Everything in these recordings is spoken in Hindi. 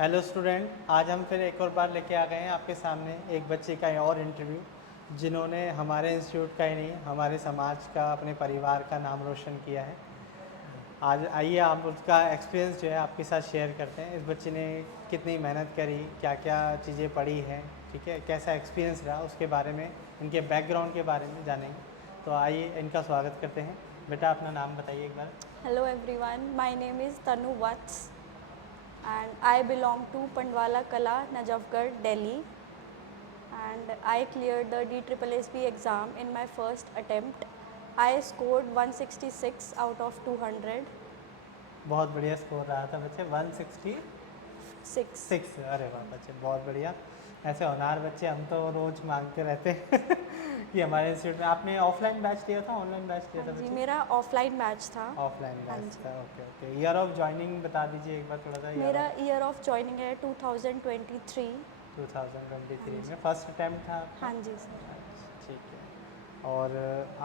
हेलो स्टूडेंट, आज हम फिर एक और बार लेके आ गए हैं आपके सामने एक बच्चे का और इंटरव्यू जिन्होंने हमारे इंस्टीट्यूट का ही नहीं हमारे समाज का, अपने परिवार का नाम रोशन किया है। आज आइए आप उसका एक्सपीरियंस जो है आपके साथ शेयर करते हैं। इस बच्चे ने कितनी मेहनत करी, क्या क्या चीज़ें पढ़ी हैं, ठीक है, कैसा एक्सपीरियंस रहा, उसके बारे में, इनके बैकग्राउंड के बारे में जानेंगे। तो आइए इनका स्वागत करते हैं। बेटा अपना नाम बताइए एक बार। Hello everyone, my name is Tanu Vats and I belong to Pandwala Kala, Najafgarh, Delhi, and I cleared the DSSB exam in my first attempt. I scored 166 out of 200. बहुत बढ़िया स्कोर रहा था बच्चे, 166। 6. अरे वाह बच्चे, बहुत बढ़िया। ऐसे होनहार बच्चे हम तो रोज़ मांगते रहते हैं कि हमारे इंस्टीट्यूट में। आपने ऑफलाइन बैच लिया था, ऑनलाइन बैच लिया हाँ था जी, बच्चे? मेरा ऑफलाइन मैच था। ऑफलाइन हाँ बैच जी, था, okay okay. Year of joining बता दीजिए एक बार थोड़ा सा। ईयर मेरा ऑफ ईयर ऑफ जॉइनिंग है 2023। हाँ 2023 जी, में फर्स्ट अटैम्प्ट था आपका? हाँ जी सर। अच्छा, ठीक है। और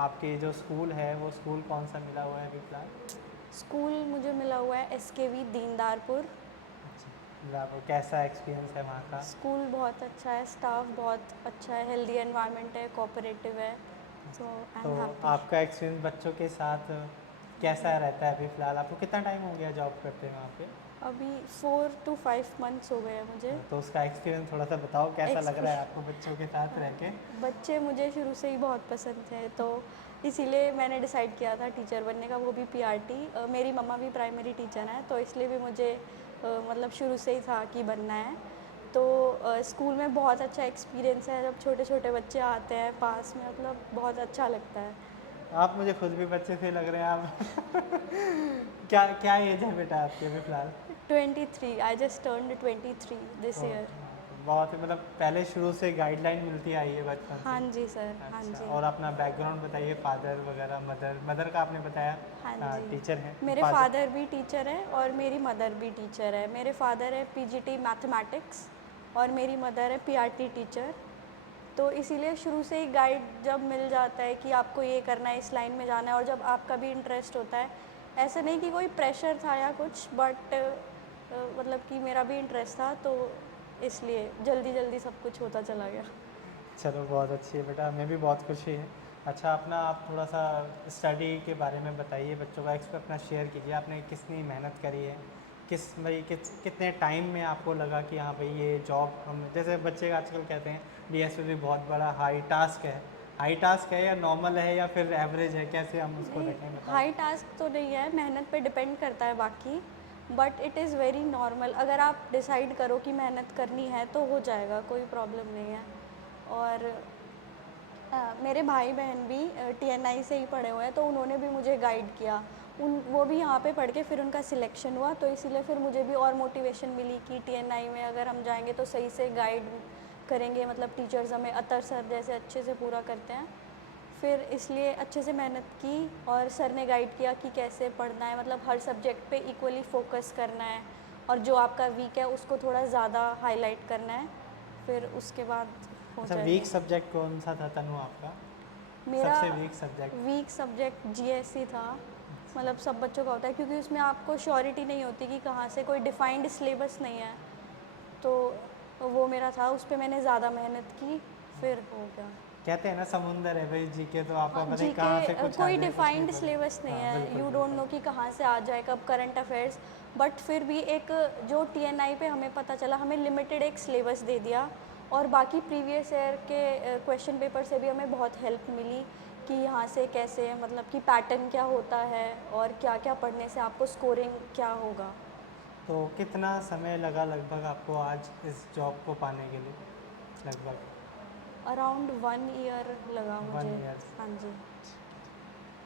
आपके जो स्कूल है वो स्कूल कौन सा मिला हुआ है अभी फिलहाल? स्कूल मुझे मिला हुआ है SKV दीनदारपुर। अच्छा, मतलब आपको कैसा एक्सपीरियंस है वहाँ का? स्कूल बहुत अच्छा है, स्टाफ बहुत अच्छा है, हेल्दी एनवायरनमेंट है, कोऑपरेटिव है, सो आई तो एम हैप्पी। आपका एक्सपीरियंस बच्चों के साथ कैसा रहता है अभी फ़िलहाल? आपको कितना टाइम हो गया जॉब करते हैं वहाँ पे? अभी 4 to 5 months हो गए हैं मुझे। तो उसका एक्सपीरियंस थोड़ा सा बताओ, कैसा लग रहा है एक्सपी आपको बच्चों के साथ रह के? बच्चे मुझे शुरू से ही बहुत पसंद थे, तो इसीलिए मैंने डिसाइड किया था टीचर बनने का, वो भी PRT। मेरी मम्मा भी प्राइमरी टीचर हैं, तो इसलिए भी मुझे मतलब शुरू से ही था कि बनना है। तो स्कूल में बहुत अच्छा एक्सपीरियंस है, जब छोटे छोटे बच्चे आते हैं पास में, मतलब बहुत अच्छा लगता है। आप मुझे खुद भी बच्चे से लग रहे हैं आप क्या क्या एज है बेटा आपकी अभी फ़िलहाल? 23, I just turned 23 this year. Okay, बहुत ही मतलब पहले शुरू से गाइडलाइन मिलती आई है बचपन से। हाँ जी सर, हाँ अच्छा, जी। और अपना बैकग्राउंड बताइए, फादर वगैरह, मदर। मदर का आपने बताया हाँ जी, टीचर हैं, मेरे फादर? फादर भी टीचर हैं और मेरी मदर भी टीचर है। मेरे फादर है PGT मैथमेटिक्स और मेरी मदर है PRT टीचर। तो इसीलिए शुरू से ही गाइड जब मिल जाता है कि आपको ये करना है, इस लाइन में जाना है, और जब आपका भी इंटरेस्ट होता है, ऐसे नहीं कि कोई प्रेशर था या कुछ, बट मतलब कि मेरा भी इंटरेस्ट था, तो इसलिए जल्दी जल्दी सब कुछ होता चला गया। चलो बहुत अच्छी है बेटा, हमें भी बहुत खुशी है। अच्छा, अपना आप थोड़ा सा स्टडी के बारे में बताइए, बच्चों का एक्सपीरियंस अपना शेयर कीजिए। आपने कितनी मेहनत करी है, कितने टाइम में आपको लगा कि हाँ भाई ये जॉब हम, जैसे बच्चे आजकल कहते हैं DSSB बहुत बड़ा हाई टास्क है। हाई टास्क है या नॉर्मल है या फिर एवरेज है, कैसे हम उसको नहीं, देखें, बताओ। हाई टास्क तो नहीं है, मेहनत पे डिपेंड करता है बाकी, but it is very normal. अगर आप डिसाइड करो कि मेहनत करनी है तो हो जाएगा, कोई प्रॉब्लम नहीं है। और मेरे भाई बहन भी TNI से ही पढ़े हुए हैं, तो उन्होंने भी मुझे गाइड किया। वो भी यहाँ पे पढ़ के फिर उनका सिलेक्शन हुआ, तो इसीलिए फिर मुझे भी और मोटिवेशन मिली कि TNI में अगर हम जाएंगे तो सही से गाइड करेंगे, मतलब टीचर्स हमें अतर सर जैसे अच्छे से पूरा करते हैं। फिर इसलिए अच्छे से मेहनत की और सर ने गाइड किया कि कैसे पढ़ना है, मतलब हर सब्जेक्ट पे इक्वली फोकस करना है और जो आपका वीक है उसको थोड़ा ज़्यादा हाईलाइट करना है, फिर उसके बाद हो अच्छा, वीक जाएगा। सब्जेक्ट कौन सा था तनु आपका? मेरा सबसे weak subject? Weak subject GSE था। मतलब सब बच्चों का होता है, क्योंकि उसमें आपको श्योरिटी नहीं होती कि कहाँ से, कोई डिफाइंड सिलेबस नहीं है, तो वो मेरा था, उस पर मैंने ज़्यादा मेहनत की, फिर हो गया। कहते हैं ना समुंदर है भाई, जीके तो आपका हाँ, पता नहीं कहाँ से GK कुछ आ कोई जाए, कुछ नहीं डिफाइंड पता। सिलेबस नहीं हाँ है, बिल्कुल यू डोंट बिल्कुल। नो कि कहाँ से आ जाए, कब करंट अफेयर्स। बट फिर भी एक जो TNI पे हमें पता चला, हमें लिमिटेड एक सिलेबस दे दिया, और बाकी प्रीवियस ईयर के क्वेश्चन पेपर से भी हमें बहुत हेल्प मिली कि यहाँ से कैसे, मतलब कि पैटर्न क्या होता है और क्या क्या पढ़ने से आपको स्कोरिंग क्या होगा। तो कितना समय लगा लगभग आपको आज इस जॉब को पाने के लिए, लगभग? अराउंड 1 ईयर लगा वन मुझे। ईयर हाँ जी।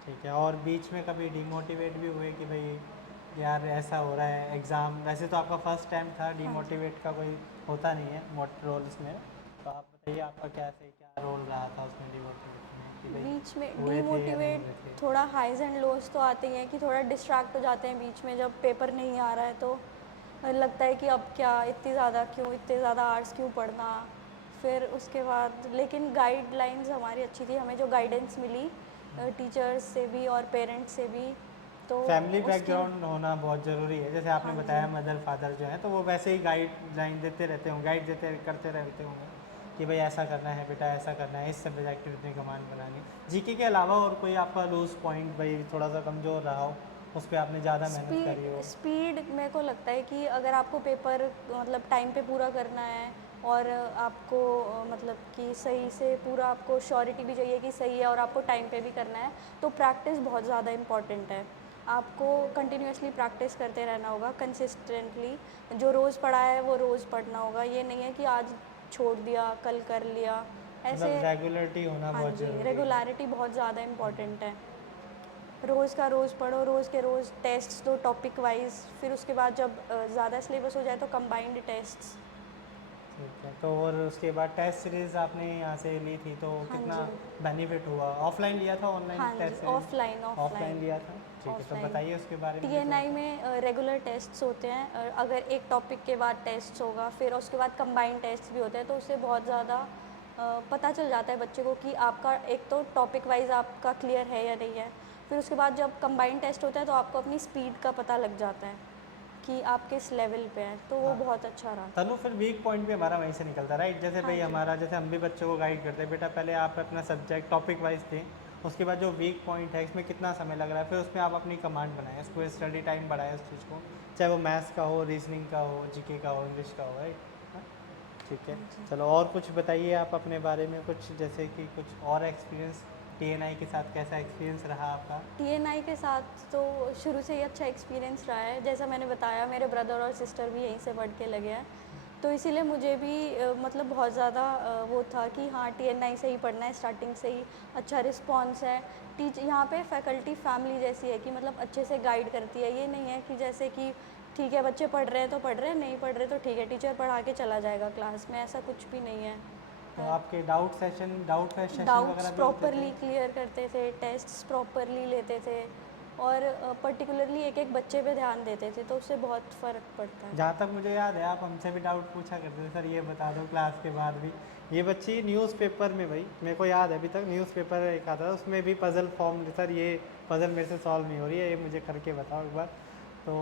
ठीक है। और बीच में कभी डिमोटिवेट भी हुए कि भाई यार ऐसा हो रहा है एग्ज़ाम? वैसे तो आपका फर्स्ट टाइम था, हाँ जी, डिमोटिवेट का कोई होता नहीं है मोट रोल्स में। तो आप बताइए आपका क्या रोल रहा था उसमें, डिमोटिवेट में, कि भाई बीच में हुए थे या नहीं डीमोटिवेट, हुए थे? थोड़ा हाइज एंड लोज तो आते ही हैं कि थोड़ा डिस्ट्रैक्ट हो जाते हैं बीच में, जब पेपर नहीं आ रहा है तो लगता है कि अब क्या, इतनी ज़्यादा क्यों, इतने ज़्यादा आर्ट्स क्यों पढ़ना। फिर उसके बाद लेकिन गाइडलाइंस हमारी अच्छी थी, हमें जो गाइडेंस मिली टीचर्स से भी और पेरेंट्स से भी, तो फैमिली उसके बैकग्राउंड होना बहुत ज़रूरी है। जैसे आपने हाँ बताया जी। मदर फादर जो है तो वो वैसे ही गाइडलाइन देते रहते होंगे, गाइड देते करते रहते होंगे कि भाई ऐसा करना है बेटा, ऐसा करना है, इस सब्जेक्ट में इतनी कमांड बनानी। जीके के अलावा और कोई आपका लूज पॉइंट भाई थोड़ा सा कमज़ोर रहा हो, उस पर आपने ज़्यादा मेहनत करी स्पीड हो? स्पीड मेरे को लगता है कि अगर आपको पेपर मतलब टाइम पे पूरा करना है और आपको मतलब कि सही से पूरा आपको श्योरिटी भी चाहिए कि सही है और आपको टाइम पे भी करना है, तो प्रैक्टिस बहुत ज़्यादा इम्पॉर्टेंट है। आपको कंटिन्यूअसली प्रैक्टिस करते रहना होगा कंसिस्टेंटली। जो रोज़ पढ़ा है वो रोज़ पढ़ना होगा। ये नहीं है कि आज छोड़ दिया, कल कर लिया, ऐसे। मतलब रेगुलरिटी होना हाँ बहुत जी, ज़रूरी है। रेगुलरिटी बहुत ज़्यादा इम्पॉर्टेंट है। रोज़ का रोज़ पढ़ो, रोज़ के रोज़ टेस्ट्स दो टॉपिक वाइज, फिर उसके बाद जब ज़्यादा सिलेबस हो जाए तो कंबाइंड टेस्ट्स। ठीक है, तो और उसके बाद टेस्ट सीरीज़ आपने यहाँ से ली थी तो हाँ कितना जी। बेनिफिट हुआ? ऑफलाइन लिया था, ऑनलाइन हाँ जी, test series? Offline offline offline लिया था, ठीक है, तो ऑफ़लाइन। बताइए उसके बारे में भी थोड़ा टीएनआई सा। में रेगुलर टेस्ट्स होते हैं। अगर एक टॉपिक के बाद टेस्ट्स होगा, फिर उसके बाद कंबाइंड टेस्ट्स भी होते हैं, तो उससे बहुत ज़्यादा पता चल जाता है बच्चे को कि आपका एक तो टॉपिक वाइज़ आपका क्लियर है या नहीं है। फिर उसके बाद जब कंबाइंड टेस्ट होता है तो आपको अपनी स्पीड का पता लग जाता है कि आप किस लेवल पे हैं, तो वो हाँ, बहुत अच्छा रहा। तनु फिर वीक पॉइंट भी हमारा वहीं से निकलता है, राइट? जैसे हाँ भाई जी। हमारा, जैसे हम भी बच्चों को गाइड करते हैं, बेटा पहले आप अपना सब्जेक्ट टॉपिक वाइज दें, उसके बाद जो वीक पॉइंट है इसमें कितना समय लग रहा है, फिर उसमें आप अपनी कमांड बनाएं, उसको स्टडी टाइम बढ़ाएं उस चीज़ को, चाहे वो मैथ्स का हो, रीजनिंग का हो, जीके का हो, इंग्लिश का हो, राइट? ठीक है, हाँ जी। चलो और कुछ बताइए आप अपने बारे में, कुछ जैसे कि कुछ और एक्सपीरियंस टीएनआई के साथ, कैसा एक्सपीरियंस रहा आपका? टीएनआई के साथ तो शुरू से ही अच्छा एक्सपीरियंस रहा है। जैसा मैंने बताया, मेरे ब्रदर और सिस्टर भी यहीं से पढ़ के लगे हैं, तो इसीलिए मुझे भी मतलब बहुत ज़्यादा वो था कि हाँ, टीएनआई से ही पढ़ना है, स्टार्टिंग से ही अच्छा रिस्पॉन्स है। टीच यहाँ पे फैकल्टी फैमिली जैसी है कि मतलब अच्छे से गाइड करती है। ये नहीं है कि जैसे कि ठीक है बच्चे पढ़ रहे हैं तो पढ़ रहे हैं, नहीं पढ़ रहे तो ठीक है टीचर पढ़ा के चला जाएगा क्लास में, ऐसा कुछ भी नहीं है। तो आपके डाउट फेस्ट सेशन डाउट्स वगैरह भी होते थे? प्रॉपरली क्लियर करते थे, टेस्ट्स प्रॉपरली लेते थे और पर्टिकुलरली एक एक बच्चे पे ध्यान देते थे, तो उससे बहुत फ़र्क पड़ता है। जहाँ तक मुझे याद है आप हमसे भी डाउट पूछा करते थे, सर ये बता दो क्लास के बाद भी। ये बच्ची न्यूज़पेपर में, भाई मेरे को याद है अभी तक, न्यूज़पेपर एक आता था उसमें भी पज़ल फॉर्म, सर ये पज़ल मेरे से सॉल्व नहीं हो रही है, ये मुझे करके बताओ एक बार। तो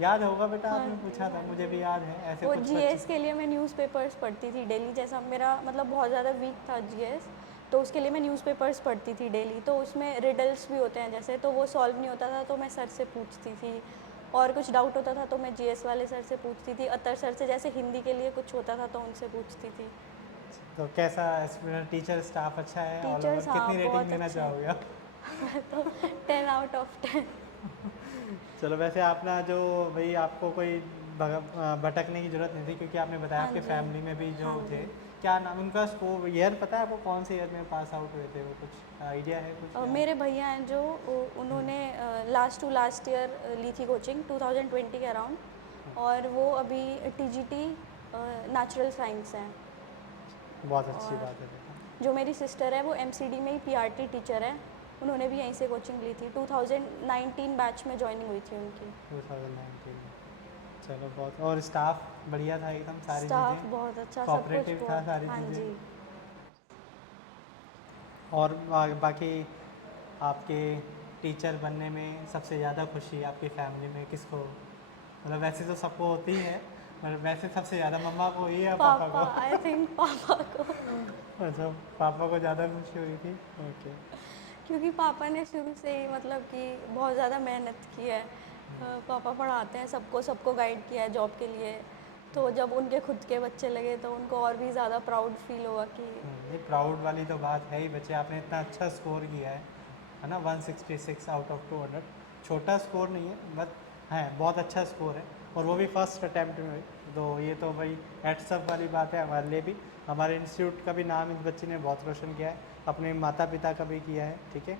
याद होगा बेटा, हाँ आपने जी, पूछा था, हाँ मुझे जी। भी याद है ऐसे वो कुछ बच्चे। जीएस के लिए मैं न्यूज़पेपर्स पढ़ती थी डेली। जैसा मेरा मतलब बहुत ज़्यादा वीक था जीएस, तो उसके लिए मैं न्यूज़पेपर्स पढ़ती थी डेली। तो उसमें रिडल्स भी होते हैं जैसे, तो वो सॉल्व नहीं होता था तो मैं सर से पूछती थी, और कुछ डाउट होता था तो मैं जीएस वाले सर से पूछती थी, अतर सर से। जैसे हिंदी के लिए कुछ होता था तो उनसे पूछती थी। तो कैसा टीचर स्टाफ अच्छा है ऑल ओवर? टीचर्स हाँ, कितनी रेटिंग बहुत देना अच्छे चाहोगे आप? हैं। मैं तो 10 आउट ऑफ 10। चलो वैसे अपना जो, भाई आपको कोई भटकने की ज़रूरत नहीं थी क्योंकि आपने बताया हाँ आपके जी, फैमिली में भी जो हाँ थे, जी। क्या नाम उनका, स्कोर ईयर पता है आपको, कौन से ईयर में पास आउट हुए थे वो, कुछ आइडिया है कुछ या? मेरे भैया हैं जो उन्होंने लास्ट टू लास्ट ईयर ली थी कोचिंग 2020 के अराउंड, और वो अभी टीजीटी नेचुरल साइंस हैं। बहुत अच्छी और बात है बेटा। जो मेरी सिस्टर है वो एमसीडी में ही पीआरटी टीचर है, उन्होंने भी यहीं से कोचिंग ली थी। 2019 बैच में ज्वाइनिंग हुई थी उनकी। 2019 में। चलो बहुत, और स्टाफ बढ़िया था एकदम, सारी स्टाफ चीज़ें बहुत अच्छा, सब कुछ कोऑपरेटिव था, बहुत। सारी हाँ चीज़ें। जी। और बाकी आपके टीचर बनने में सबसे ज़्यादा खुशी आपकी फैमिली में किसको, मतलब वैसे तो सबको होती ही है, पर वैसे सबसे ज़्यादा मम्मा को ही या पापा पापा, को? आई थिंक पापा को। अच्छा, पापा को ज़्यादा खुशी हुई थी, ओके। क्योंकि पापा ने शुरू से ही मतलब कि बहुत ज़्यादा मेहनत की है। पापा पढ़ाते हैं सबको, सबको गाइड किया है जॉब के लिए, तो जब उनके खुद के बच्चे लगे तो उनको और भी ज़्यादा प्राउड फील होगा कि ये प्राउड वाली तो बात है ही, बच्चे आपने इतना अच्छा स्कोर किया है ना, 166 आउट ऑफ 200। छोटा स्कोर नहीं है बट है, बहुत अच्छा स्कोर है, और वो भी फर्स्ट अटैम्प्ट में हुई। तो ये तो भाई हेड्सअप वाली बात है हमारे लिए भी, हमारे इंस्टीट्यूट का भी नाम इस बच्चे ने बहुत रोशन किया है, अपने माता पिता का भी किया है, ठीक है।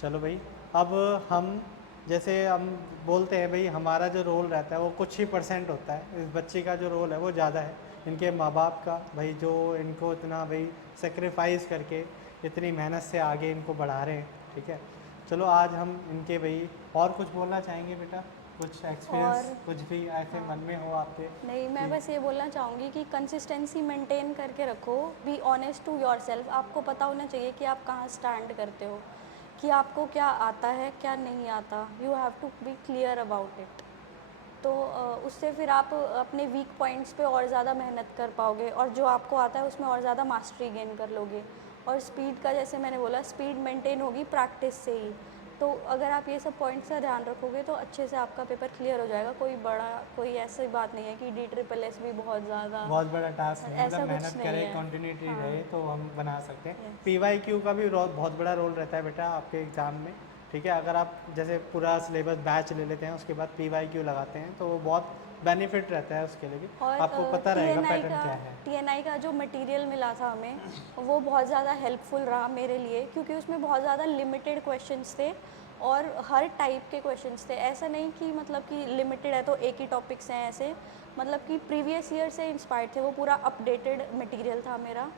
चलो भाई, अब हम, जैसे हम बोलते हैं भाई हमारा जो रोल रहता है वो कुछ ही % होता है, इस बच्चे का जो रोल है वो ज़्यादा है, इनके माँ बाप का, भाई जो इनको इतना भाई सेक्रीफाइस करके इतनी मेहनत से आगे इनको बढ़ा रहे हैं, ठीक है। चलो आज हम इनके भाई, और कुछ बोलना चाहेंगे बेटा, कुछ एक्सपीरियंस और कुछ भी ऐसे मन हाँ, में हो आपके नहीं, मैं कि? बस ये बोलना चाहूँगी कि कंसिस्टेंसी मेंटेन करके रखो, बी ऑनेस्ट टू योरसेल्फ। आपको पता होना चाहिए कि आप कहाँ स्टैंड करते हो, कि आपको क्या आता है क्या नहीं आता, you have to be clear about it. तो उससे फिर आप अपने वीक पॉइंट्स पे और ज़्यादा मेहनत कर पाओगे और जो आपको आता है उसमें और ज़्यादा मास्टरी गेन कर लोगे। और स्पीड का जैसे मैंने बोला, स्पीड मेंटेन होगी प्रैक्टिस से ही। तो अगर आप ये सब पॉइंट्स का ध्यान रखोगे तो अच्छे से आपका पेपर क्लियर हो जाएगा। कोई ऐसी बात नहीं है कि DSSS भी बहुत ज़्यादा बहुत बड़ा टास्क है, ऐसा मतलब कुछ मेहनत नहीं करें, है। कंटिन्यूटी हाँ, रहे तो हम बना सकते हैं। यस, PYQ का भी बहुत बड़ा रोल रहता है बेटा आपके एग्ज़ाम में, ठीक है। अगर आप जैसे पूरा सिलेबस बैच ले लेते हैं उसके बाद PYQ लगाते हैं तो वो बहुत बेनिफिट रहता है उसके लिए भी, और आपको पता रहेगा पैटर्न क्या है। TNI का जो मटेरियल मिला था हमें वो बहुत ज़्यादा हेल्पफुल रहा मेरे लिए, क्योंकि उसमें बहुत ज़्यादा लिमिटेड क्वेश्चंस थे और हर टाइप के क्वेश्चंस थे। ऐसा नहीं कि मतलब कि लिमिटेड है तो एक ही टॉपिक्स हैं, ऐसे मतलब कि प्रीवियस ईयर से इंस्पायर्ड थे। वो पूरा अपडेटेड मटेरियल था मेरा,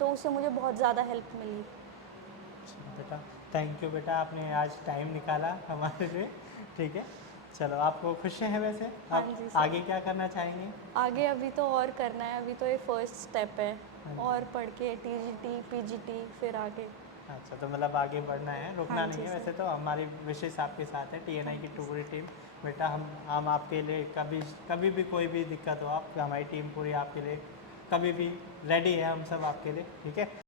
तो उससे मुझे बहुत ज़्यादा हेल्प मिली। बेटा थैंक यू बेटा, आपने आज टाइम निकाला हमारे लिए, ठीक है। चलो, आपको खुश हैं वैसे, हाँ आप जी सर। आगे क्या करना चाहेंगे? आगे अभी तो और करना है, अभी तो ये फर्स्ट स्टेप है। हाँ और जी। पढ़ के TGT PGT फिर आगे। अच्छा, तो मतलब आगे बढ़ना है, हाँ रुकना नहीं जी है सर। वैसे तो। हमारी विशेष आपके साथ है, TNI की थैंक यू पूरी टीम। बेटा हम आपके लिए कभी कभी भी कोई भी दिक्कत हो, आप हमारी टीम पूरी आपके लिए कभी भी रेडी है, हम सब आपके लिए, ठीक है।